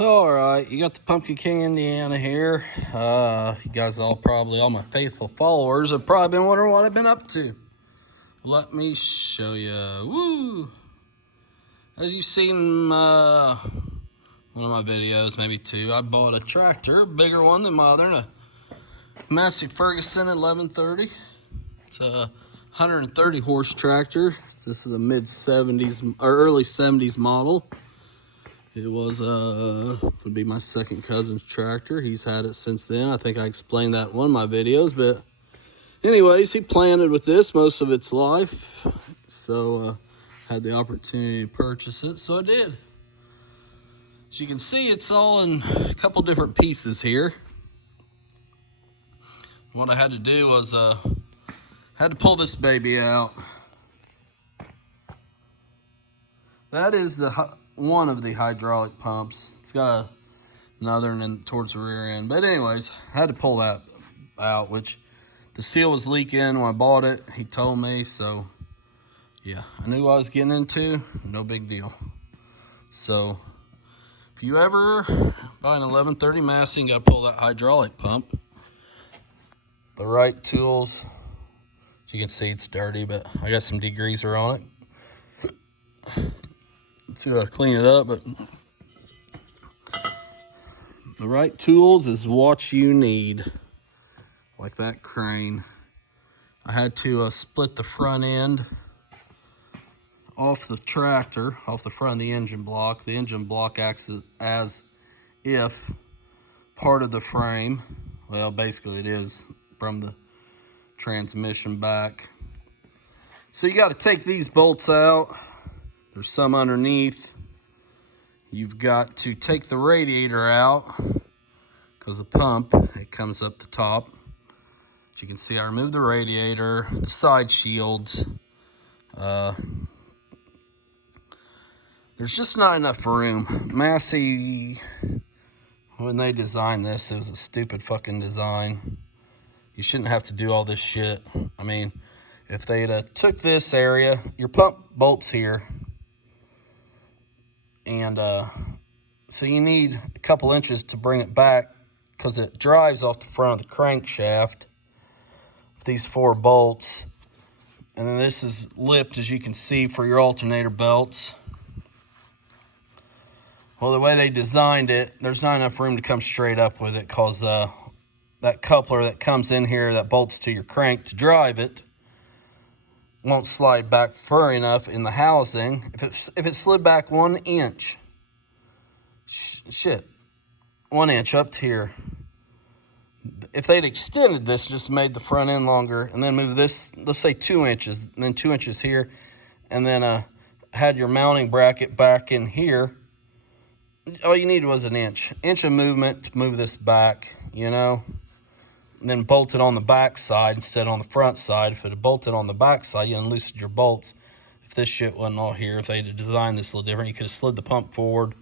All right, you got the pumpkin king Indiana here. You guys all my faithful followers have probably been wondering what I've been up to. Let me show you. Woo! As you've seen one of my videos, maybe two, I bought a tractor, bigger one than my other, a massey Ferguson 1130. It's a 130 horse tractor. This is a mid 70s or early 70s model. It was would be my second cousin's tractor. He's had it since then. I think I explained that in one of my videos, but anyways, he planted with this most of its life, so had the opportunity to purchase it, so I did. As you can see, it's all in a couple different pieces here. What I had to do was had to pull this baby out. That is one of the hydraulic pumps. It's got another and towards the rear end. But anyways, I had to pull that out, which the seal was leaking when I bought it. He told me, so yeah, I knew what I was getting into. No big deal. So if you ever buy an 1130 Massey and got to pull that hydraulic pump, the right tools. As you can see, it's dirty, but I got some degreaser on it to clean it up. But the right tools is what you need, like that crane. I had to split the front end off the tractor, off the front of the engine block. The engine block acts as if part of the frame. Well, basically it is from the transmission back. So you got to take these bolts out. There's some underneath. You've got to take the radiator out because the pump, it comes up the top. As you can see, I removed the radiator, the side shields. There's just not enough room. Massey, when they designed this, it was a stupid fucking design. You shouldn't have to do all this shit. I mean, if they'd took this area, your pump bolts here, and so you need a couple inches to bring it back because it drives off the front of the crankshaft with these 4 bolts. And then this is lipped, as you can see, for your alternator belts. Well, the way they designed it, there's not enough room to come straight up with it because that coupler that comes in here that bolts to your crank to drive it won't slide back far enough in the housing. If it slid back 1 inch, 1 inch up to here. If they'd extended this, just made the front end longer, and then moved this, let's say 2 inches, and then 2 inches here, and then had your mounting bracket back in here, all you needed was an inch of movement to move this back, you know, and then bolt it on the back side instead of on the front side. If it had bolted on the back side, you unloosened your bolts. If this shit wasn't all here, if they'd designed this a little different, you could have slid the pump forward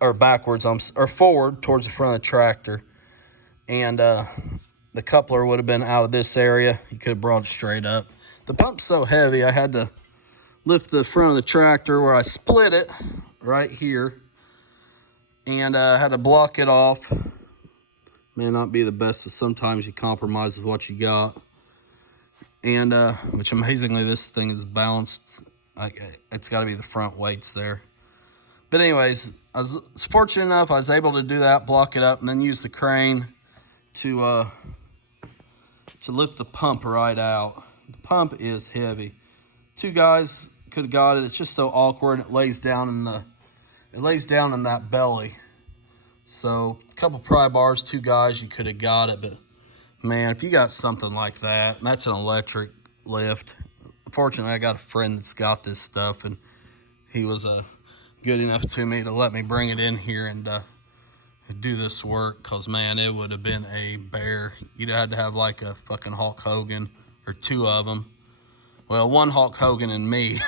or backwards, or forward towards the front of the tractor, and the coupler would have been out of this area. You could have brought it straight up. The pump's so heavy, I had to lift the front of the tractor where I split it right here, and had to block it off. May not be the best, but sometimes you compromise with what you got. And which amazingly, this thing is balanced. It's got to be the front weights there. But anyways, I was fortunate enough I was able to do that, block it up, and then use the crane to lift the pump right out. The pump is heavy. 2 guys could have got it. It's just so awkward. It lays down in that belly. So a couple pry bars, 2 guys, you could have got it. But man, if you got something like that, and that's an electric lift. Fortunately, I got a friend that's got this stuff, and he was good enough to me to let me bring it in here and do this work. Cause man, it would have been a bear. You'd have had to have like a fucking Hulk Hogan or 2 of them. Well, 1 Hulk Hogan and me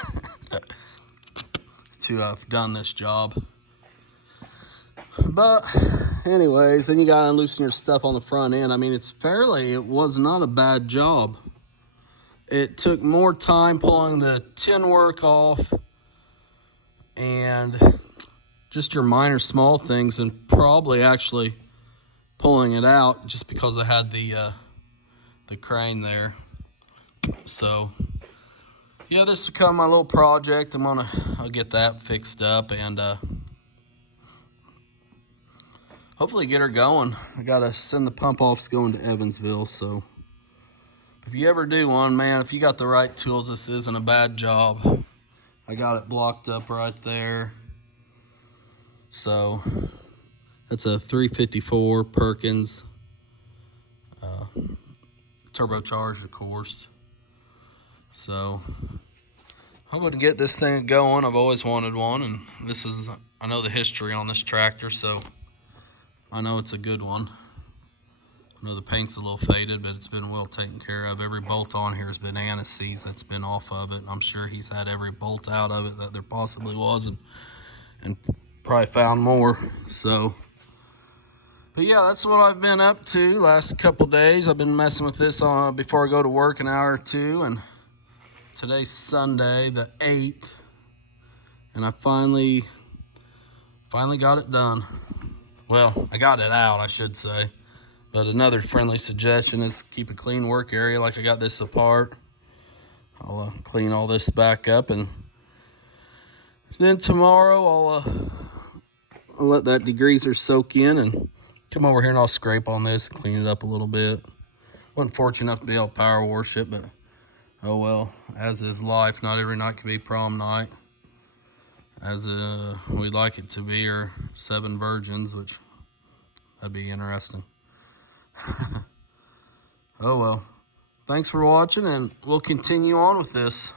to have done this job. But anyways, then you gotta unloosen your stuff on the front end. I mean, it was not a bad job. It took more time pulling the tin work off, and just your minor small things, and probably actually pulling it out just because I had the crane there. So yeah, this will become my little project. I'll get that fixed up and hopefully get her going. I gotta send the pump offs going to Evansville, so if you ever do one, man, if you got the right tools, this isn't a bad job. I got it blocked up right there. So that's a 354 Perkins, turbocharged, of course. So I'm gonna get this thing going. I've always wanted one, and I know the history on this tractor, so I know it's a good one. I know the paint's a little faded, but it's been well taken care of. Every bolt on here has been anti-seize that's been off of it, and I'm sure he's had every bolt out of it that there possibly was, and probably found more. So, but yeah, that's what I've been up to last couple days. I've been messing with this before I go to work, an hour or two, and today's Sunday, the 8th, and I finally got it done. Well, I got it out, I should say. But another friendly suggestion is keep a clean work area like I got this apart. I'll clean all this back up, and then tomorrow I'll let that degreaser soak in and come over here and I'll scrape on this, clean it up a little bit. Wasn't fortunate enough to be able to power wash it, but oh well, as is life. Not every night can be prom night, as we'd like it to be, or 7 virgins, which that'd be interesting. Oh well, thanks for watching, and we'll continue on with this.